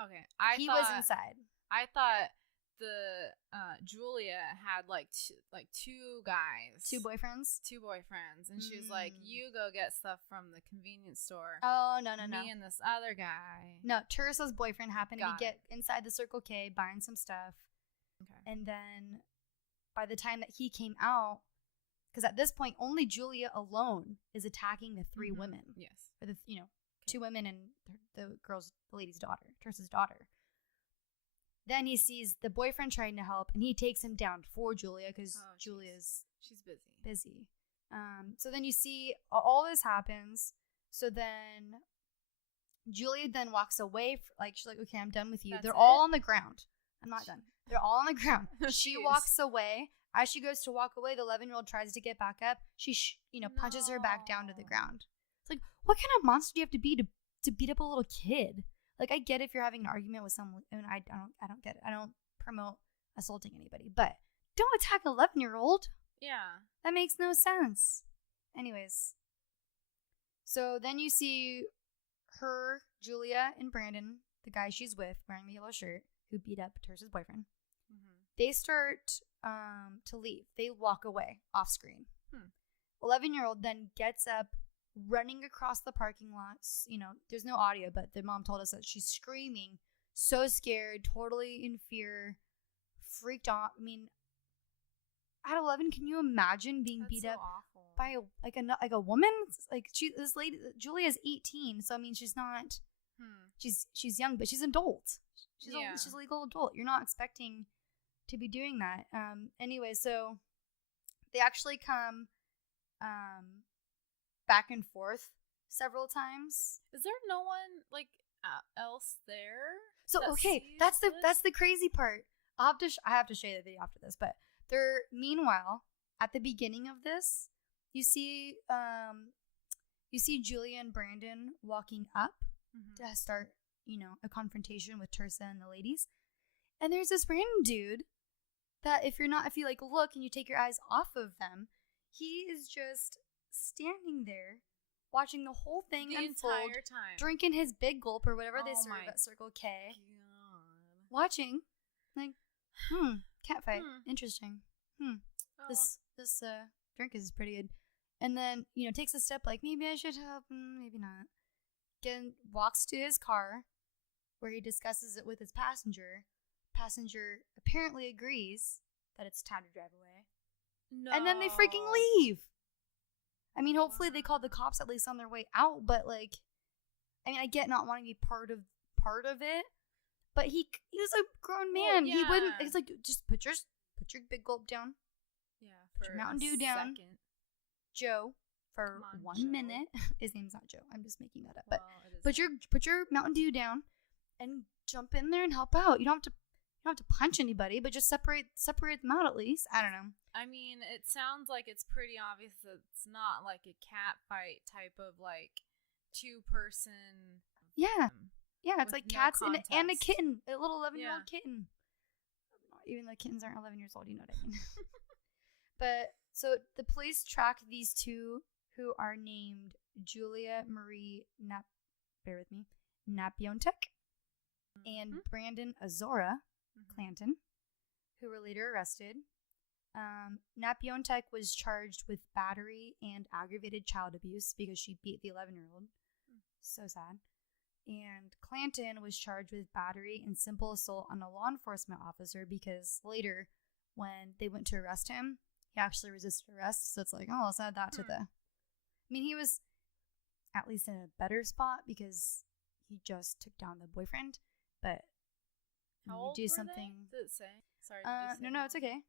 Okay. He was inside. I thought the Julia had like two guys. 2 boyfriends? 2 boyfriends, and she was like, "You go get stuff from the convenience store." Oh, no. Me and this other guy. No, Tersa's boyfriend happened Got to get inside the Circle K buying some stuff. Okay. And then by the time that he came out, because at this point, only Julia alone is attacking the 3 women. Yes. Or the, 2 women and the lady's daughter, Tersa's daughter. Then he sees the boyfriend trying to help, and he takes him down for Julia because Julia's she's busy. busy. So then you see all this happens. So then Julia then walks away. She's like, okay, I'm done with you. That's They're it? all on the ground. I'm not done. They're all on the ground. She Jeez. walks away. As she goes to walk away, the 11-year-old tries to get back up. She, punches her back down to the No. ground. It's like, what kind of monster do you have to be to beat up a little kid? Like, I get if you're having an argument with someone, and I don't get it. I don't promote assaulting anybody, but don't attack an 11-year-old. Yeah. That makes no sense. Anyways, so then you see her, Julia, and Brandon, the guy she's with, wearing the yellow shirt, who beat up Tersa's boyfriend. Mm-hmm. They start to leave. They walk away off screen. 11-year-old then gets up, running across the parking lots. There's no audio, but the mom told us that she's screaming, so scared, totally in fear, freaked out. I mean, at 11, can you imagine being That's beat so up awful. by a woman? Like, this lady, Julia's 18, so I mean, she's not. She's young, but she's an adult. She's a legal adult. You're not expecting to be doing that. Anyway, so they actually come back and forth several times. Is there no one else there? So that okay, sees that's the crazy part. I have to show you the video after this, but meanwhile, at the beginning of this, you see Julia and Brandon walking up to start, a confrontation with Tersa and the ladies. And there's this random dude that if you look and you take your eyes off of them, he is just standing there watching the whole thing the unfold, entire time. drinking his big gulp or whatever they Oh serve my at Circle K, God. watching, like, cat fight. Interesting. Oh. This drink is pretty good. And then, takes a step like, maybe I should help, maybe not. Again, walks to his car where he discusses it with his passenger. Passenger apparently agrees that it's time to drive away. No. And then they freaking leave. I mean, hopefully they called the cops at least on their way out, but I get not wanting to be part of it, but he was a grown man. Well, He wouldn't. yeah. It's like, just put your big gulp down, Yeah, put your Mountain Dew down. Second. Joe, for Come on, 1 Joe. minute. His name's not Joe. I'm just making that up. But Well, it is put your Mountain Dew down and jump in there and help out. You don't have to punch anybody, but just separate them out at least. I don't know. I mean, it sounds like it's pretty obvious that it's not like a cat fight type of 2-person. Yeah. Yeah, it's With like no cats and a contest. kitten, a little 11-year-old Yeah. kitten. Even though kittens aren't 11 years old, you know what I mean. But so the police track these two who are named Julia Marie Napiontek and Brandon Azora Clanton, who were later arrested. Napiontek was charged with battery and aggravated child abuse because she beat the 11-year-old. So sad. And Clanton was charged with battery and simple assault on a law enforcement officer because later, when they went to arrest him, he actually resisted arrest. So it's like, let's add that to the... I mean, he was at least in a better spot because he just took down the boyfriend. But How when old you do were something... they? Did it say? Sorry. Did you say No, it's okay.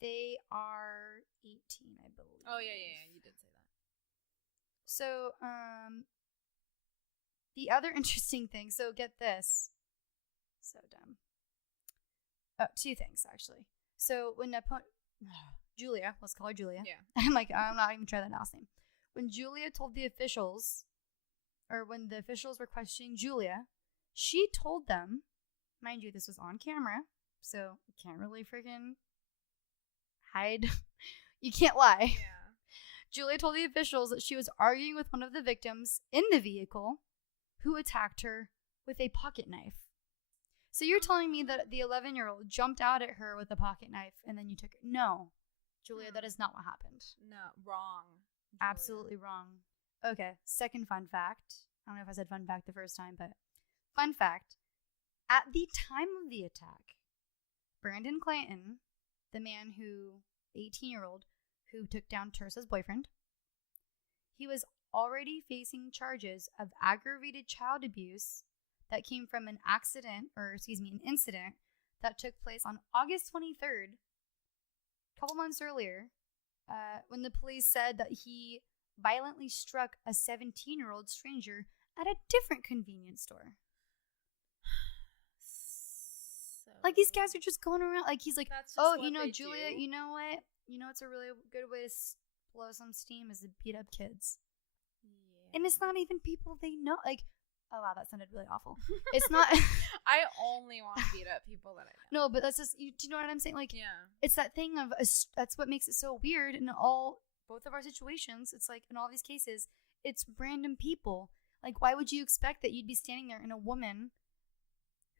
They are 18, I believe. Oh, yeah. You did say that. So, the other interesting thing, so get this. So dumb. Oh, 2 things, actually. So, when Julia, let's call her Julia. Yeah. I'm like, I'm not even trying that last name. When Julia told the officials, or when the officials were questioning Julia, she told them, mind you, this was on camera, so you can't really freaking hide. You can't lie. Yeah. Julia told the officials that she was arguing with one of the victims in the vehicle who attacked her with a pocket knife. So you're telling me that the 11-year-old jumped out at her with a pocket knife and then you took it? No. Julia, that is not what happened. No, wrong. Julia. Absolutely wrong. Okay, second fun fact. I don't know if I said fun fact the first time, but fun fact. At the time of the attack, Brandon Clanton, the 18-year-old who took down Tersa's boyfriend, he was already facing charges of aggravated child abuse that came from an incident that took place on August 23rd, a couple months earlier, when the police said that he violently struck a 17-year-old stranger at a different convenience store. So, Like, these guys are just going around. Like, he's like, that's just oh, what they Julia, do. you know what? You know, it's a really good way to blow some steam is to beat up kids. Yeah. And it's not even people they know. Like, oh, wow, that sounded really awful. It's not. I only want to beat up people that I know. No, but that's just, do you know what I'm saying? Like, Yeah. it's that thing of, that's what makes it so weird in both of our situations. It's like, in all these cases, it's random people. Like, why would you expect that you'd be standing there and a woman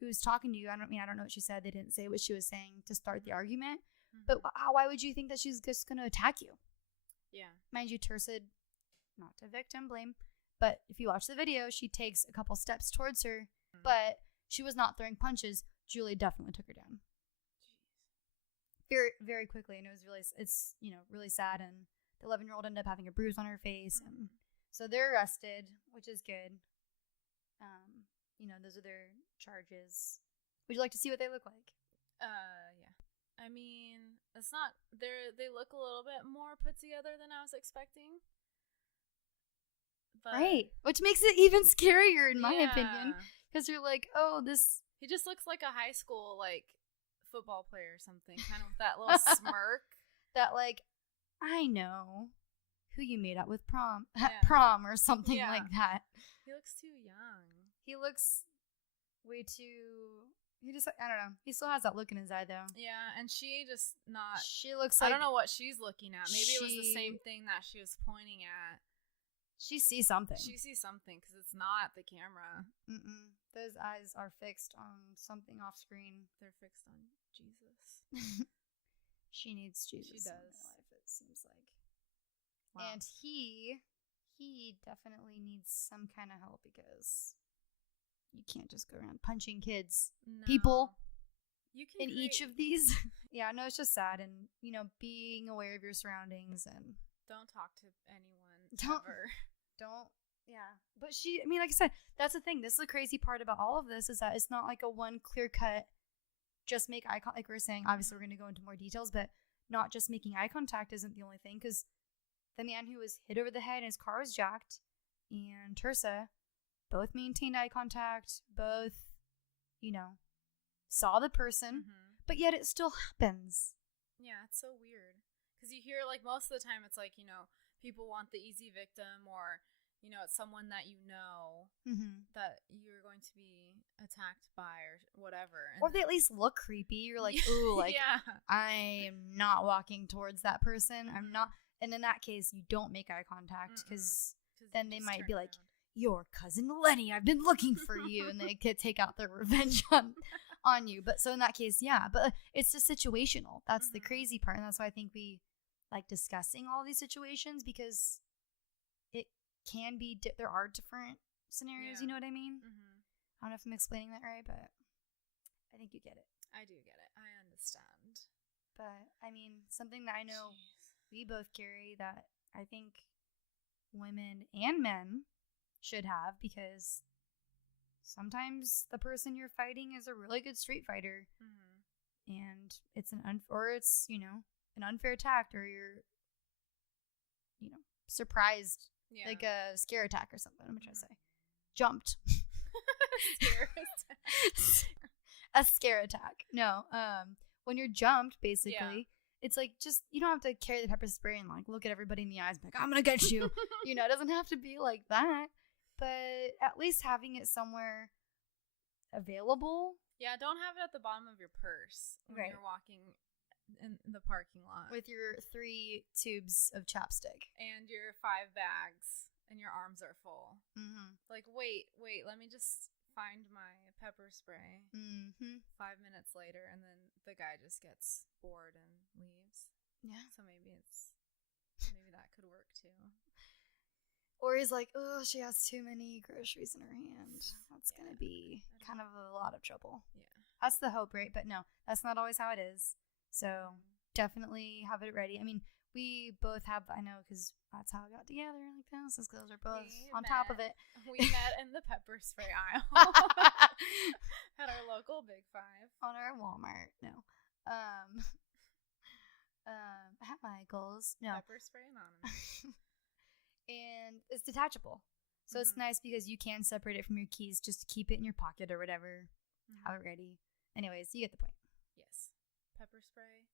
who's talking to you, I don't know what she said. They didn't say what she was saying to start the argument. But why would you think that she's just going to attack you? Yeah. Mind you, Tersa, not to victim blame, but if you watch the video, she takes a couple steps towards her, but she was not throwing punches. Julie definitely took her down. Very, very quickly, and it was really sad, and the 11-year-old ended up having a bruise on her face, and so they're arrested, which is good. Those are their charges. Would you like to see what they look like? Yeah. I mean, it's not. They look a little bit more put together than I was expecting. But Right, which makes it even scarier in my yeah. opinion, because you're like, oh, this. He just looks like a high school football player or something, kind of with that little smirk. That like, I know who you made out with at Yeah. prom or something Yeah. like that. He looks too young. He looks way too. He just, I don't know. He still has that look in his eye though. Yeah, and she just not. She looks I like don't know what she's looking at. Maybe it was the she- same thing that she was pointing at. she sees something. She sees something because it's not the camera. Mm-mm. Those eyes are fixed on something off screen. They're fixed on Jesus. She needs Jesus. She in her does. life, it seems like. Wow. And he definitely needs some kind of help because you can't just go around punching kids. People you can in each of these. Yeah, no, it's just sad, and being aware of your surroundings and don't talk to anyone Don't- ever. don't. Yeah, but like I said, that's the thing. This is the crazy part about all of this is that it's not like a one clear cut. Just make eye contact. Like we were saying, obviously we're going to go into more details, but not just making eye contact isn't the only thing, because the man who was hit over the head and his car was jacked, and Tersa both maintained eye contact, both, saw the person, but yet it still happens. Yeah, it's so weird. Because you hear, most of the time, it's people want the easy victim, or, it's someone that that you're going to be attacked by or whatever. And Or they at least look creepy. You're like, ooh, like, yeah. I'm not walking towards that person. I'm not. And in that case, you don't make eye contact because then you they just might turn be like, around. your cousin Lenny, I've been looking for you. And they could take out their revenge on you. But so in that case, yeah. But it's just situational. That's the crazy part. And that's why I think we like discussing all these situations, because it can be, there are different scenarios. Yeah. You know what I mean? Mm-hmm. I don't know if I'm explaining that right, but I think you get it. I do get it. I understand. But I mean, something that I know Jeez. we both carry that I think women and men should have, because sometimes the person you're fighting is a really good street fighter, and it's an unfair attack, or you're surprised, Yeah. like a scare attack or something. I'm trying to say jumped. A scare attack. No, when you're jumped, basically, it's like, just, you don't have to carry the pepper spray and like look at everybody in the eyes and be like, I'm gonna get you. It doesn't have to be like that, but at least having it somewhere available. Yeah, don't have it at the bottom of your purse when Right. you're walking in the parking lot With your 3 tubes of chapstick. and your 5 bags and your arms are full. Mm-hmm. Like, wait, let me just find my pepper spray. Mm-hmm. 5 minutes later, and then the guy just gets bored and leaves. Yeah. So maybe that could work too. Or he's like, oh, she has too many groceries in her hand. That's Yeah. going to be kind of a lot of trouble. Yeah. That's the hope, right? But no, that's not always how it is. So definitely have it ready. I mean, We both have, I know, because that's how I got together like this, is because we're both We on top of met- it. We met in the pepper spray aisle at our local Big Five. On our Walmart. No. At Michael's. No. Pepper spray anonymous. And it's detachable. So it's Mhm. nice because you can separate it from your keys just to keep it in your pocket or whatever. Mhm. Have it ready. Anyways, you get the point. Yes. Pepper spray,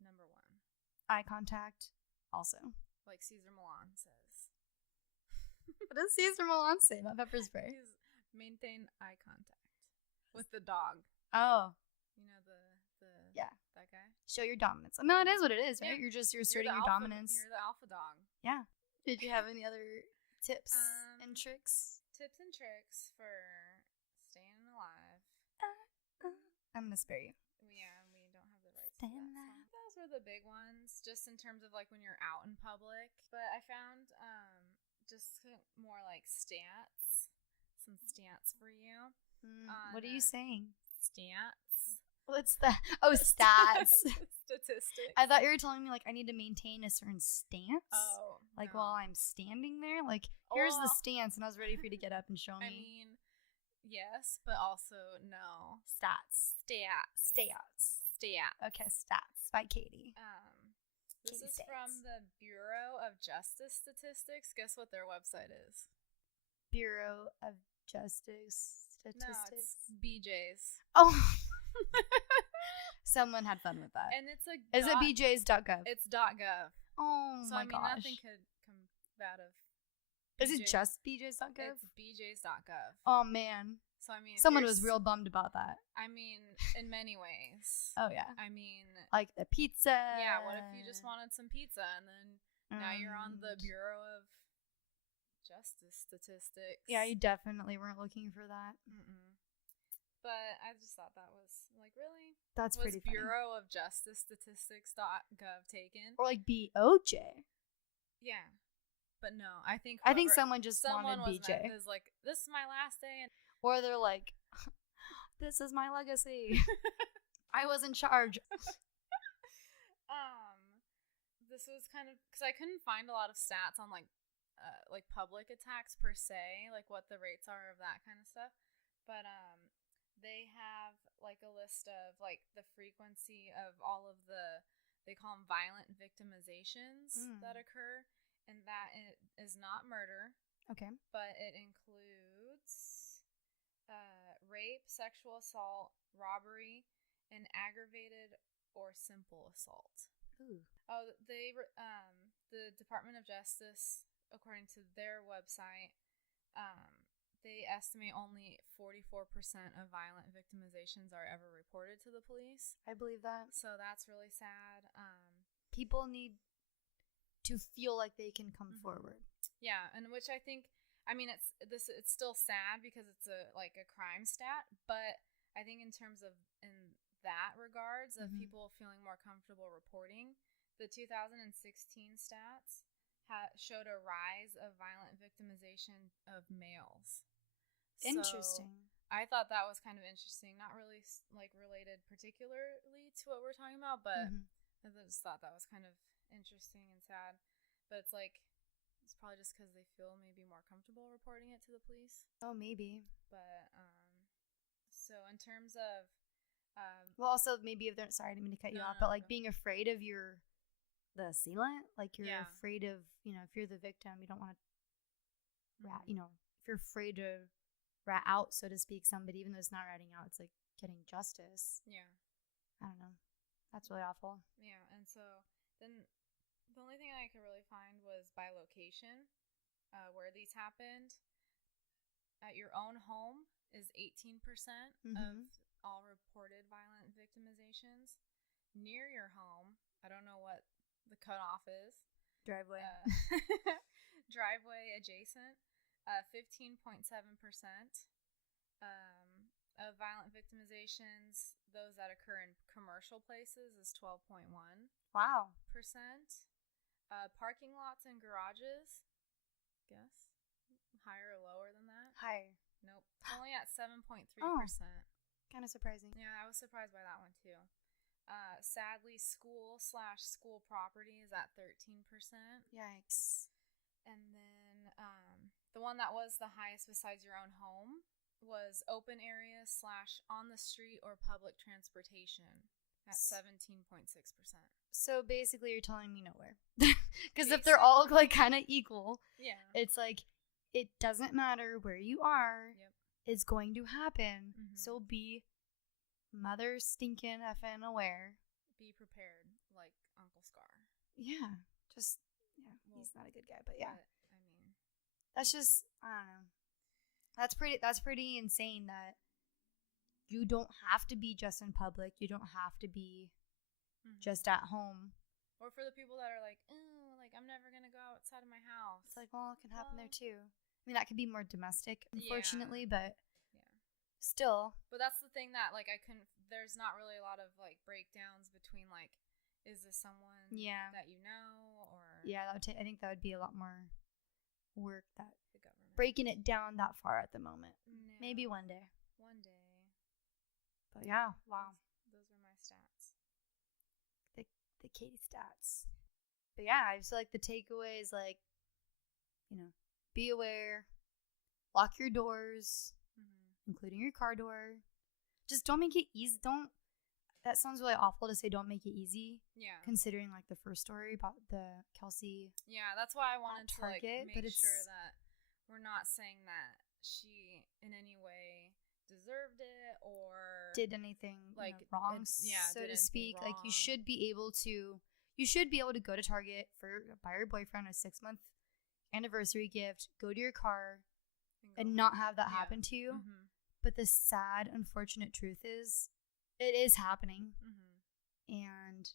number 1. Eye contact, also. Like Cesar Millan says. What does Cesar Millan say about pepper spray? Is maintain eye contact with the dog. Oh, You know the Yeah. that guy. show your dominance. I mean, it is what it is, right? Yeah. You're You're asserting the your alpha- dominance. You're the alpha dog. Yeah. Did you have any other tips and Um, tricks? Tips and tricks for staying alive. I'm gonna spare you. Yeah, we don't have the rights Staying to that alive. song. Those were the big ones, just in terms of like when you're out in public. But I found just more like some stats for you. What are you saying? Stats. What's that? Oh, stats. Statistics. I thought you were telling me like I need to maintain a certain stance. Oh, Like no. while I'm standing there, like here's the Well, stance, and I was ready for you to get up and show I me mean, yes, but also no. stats. Stats. Stats. Stats. Okay, stats by Katie. This Katie is Stats. from the Bureau of Justice Statistics. Guess what their website is? Bureau of Justice No, Statistics. it's BJ's. Oh, someone had fun with that. And it's a Is it dot- BJ's.gov? It's .gov. Oh So my I mean, gosh. nothing could come out of. Is it BJ. just BJ's.gov? It's BJ's.gov. Oh man, So I mean, if someone you're was real bummed about that. I mean, in many ways. Oh yeah, I mean, like the pizza. yeah. What if you just wanted some pizza and then now you're on the and- Bureau of Justice Statistics? Yeah, you definitely weren't looking for that. Mm-mm. But I just thought that was like, really? That's Was pretty funny. Bureau of Justice Statistics.gov taken? Or like BOJ. Yeah. But no, I think I think whoever- someone just wanted was BJ. is like, this is my last day, and Or they're like, this is my legacy. I was in charge. this was kind of because I couldn't find a lot of stats on like public attacks per se, like what the rates are of that kind of stuff. But they have like a list of like the frequency of all of they call them violent victimizations that occur, and that it is not murder, Okay. but it includes rape, sexual assault, robbery, and aggravated or simple assault. Ooh. Oh, the Department of Justice, according to their website, they estimate only 44% of violent victimizations are ever reported to the police. I believe that. So that's really sad. People need to feel like they can come Mhm. forward. Yeah, and which I think, I mean, it's still sad because it's a crime stat, but I think in terms of in that regards of Mhm. people feeling more comfortable reporting, the 2016 stats showed a rise of violent victimization of males. So Interesting. I thought that was kind of interesting. Not really like related particularly to what we're talking about, but Mhm. I just thought that was kind of interesting and sad. But it's like, it's probably just because they feel maybe more comfortable reporting it to the police. Oh, maybe. But so in terms of Well, also maybe if they're sorry, I didn't mean to cut you No, off, no, but like go. being afraid of the assailant, like you're Yeah. afraid of, if you're the victim, you don't want to rat, Mhm. if you're afraid to rat out, so to speak, somebody, even though it's not ratting out, it's like getting justice. yeah. I don't know. That's really awful. Yeah, and so then the only thing I could really find was by location, where these happened. At your own home is 18% Mhm. of all reported violent victimizations. Near your home, I don't know what the cutoff is. Driveway. Driveway adjacent, 15.7%. Of violent victimizations, those that occur in commercial places is 12.1%. Wow. Parking lots and garages, guess higher or lower than that? Higher. Nope, only at 7.3%. Kind of surprising. Yeah, I was surprised by that one too. Sadly, school/school property is at 13%. Yikes. And then the one that was the highest besides your own home was open areas / on the street or public transportation at 17.6%. So basically, you're telling me nowhere. Because if they're all like kind of equal, Yeah. it's like it doesn't matter where you are. Yep. It's going to happen. Mhm. So be mother stinking effing aware. Be prepared, like Uncle Scar. Yeah. Just, yeah. Well, He's not a good guy, but yeah. But, I mean, That's just, I don't know. That's pretty insane that you don't have to be just in public. You don't have to be just at home. or for the people that are like, oh, like I'm never gonna go outside of my house. It's like, well, it can happen there Well, too. I mean, that could be more domestic, unfortunately, but yeah. still. But that's the thing that like I couldn't. There's not really a lot of like breakdowns between like, is this someone that you know or Yeah, that would I think that would be a lot more work. That the government breaking it down that far at the moment. No. Maybe one day. One day. But yeah, wow. Those are my stats. The Katie stats. But yeah, I feel like the takeaway is like, be aware, lock your doors, including your car door. Just don't make it easy. That sounds really awful to say don't make it easy. Yeah. Considering like the first story about the Kelsey. Yeah, that's why I wanted to like Target, but make it's- sure that we're not saying that she in any way deserved it or Did anything like wrong, yeah, so did to anything speak. Like you wrong. should be able to go to Target buy your boyfriend a 6-month anniversary gift, go to your car, go and not have that Yeah. happen to you. Mhm. But the sad, unfortunate truth is, it is happening, Mhm. and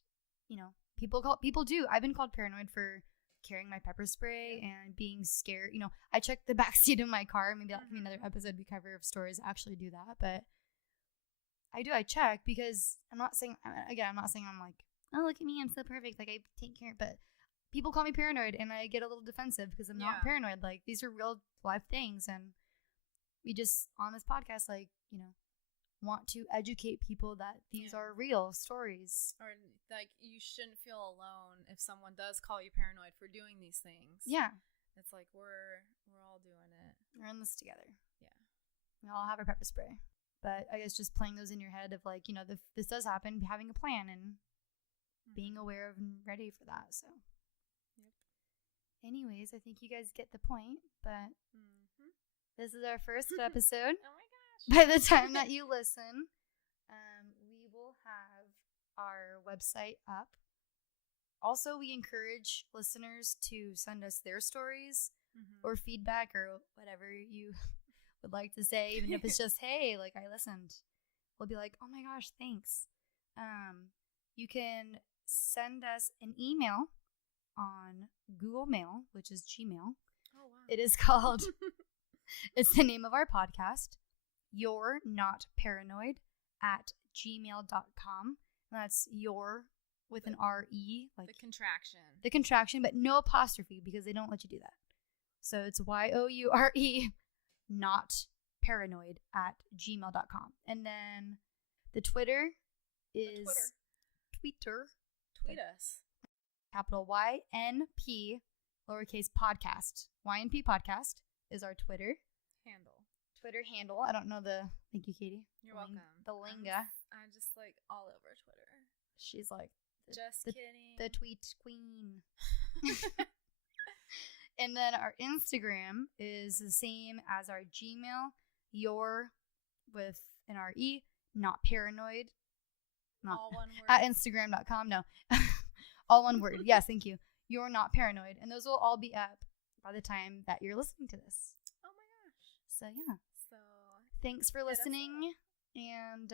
people do. I've been called paranoid for carrying my pepper spray and being scared. I check the backseat of my car. Maybe that can be another episode we cover of stories that actually do that. But I do. I check because I'm not saying I'm like, oh, look at me, I'm so perfect. Like I take care. But people call me paranoid, and I get a little defensive because I'm not Yeah. paranoid. Like these are real life things, and we just on this podcast, like want to educate people that these Yeah. are real stories. Or like you shouldn't feel alone if someone does call you paranoid for doing these things. Yeah, It's like we're all doing it. we're in this together. Yeah. We all have our pepper spray. But I guess just playing those in your head of like, this does happen, having a plan and being aware of and ready for that. So, Yep. anyways, I think you guys get the point. But Mhm. this is our first episode. Oh my gosh. By the time that you listen, we will have our website up. Also, we encourage listeners to send us their stories Mhm. or feedback or whatever you would like to say, even if it's just, hey, like I listened. We'll be like, oh my gosh, thanks. You can send us an email on Google Mail, which is Gmail. Oh wow. It is called, it's the name of our podcast, You're Not Paranoid at gmail.com. That's your with an R-E, like the contraction. the contraction, but no apostrophe because they don't let you do that. So it's YOURE, not paranoid at gmail.com. And then the Twitter is Twitter, Tweet us. capital YNP, lowercase podcast. YNP podcast is our Twitter handle. I don't know thank you, Katie. You're welcome. The linga. I'm just like all over Twitter. She's like Just the kidding. the tweet queen. And then our Instagram is the same as our Gmail. You're with an R-E, not paranoid. Not all one word. at Instagram.com. No. All one word. Yes, thank you. You're not paranoid. And those will all be up by the time that you're listening to this. Oh my gosh. So yeah. So Thanks for Hit us listening. And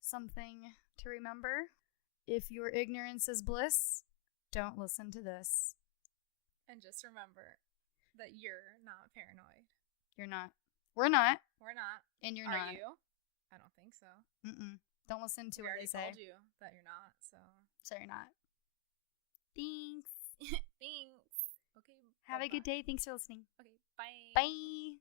something to remember. If your ignorance is bliss, don't listen to this. and just remember that you're not paranoid. You're not. We're not. We're not. And you're Are not. you? I don't think so. Mm-mm. Don't listen to We what already they say. told you that you're not. So So you're not. Thanks. thanks. Okay. Have a good bye-bye. day. Thanks for listening. Okay. Bye. Bye.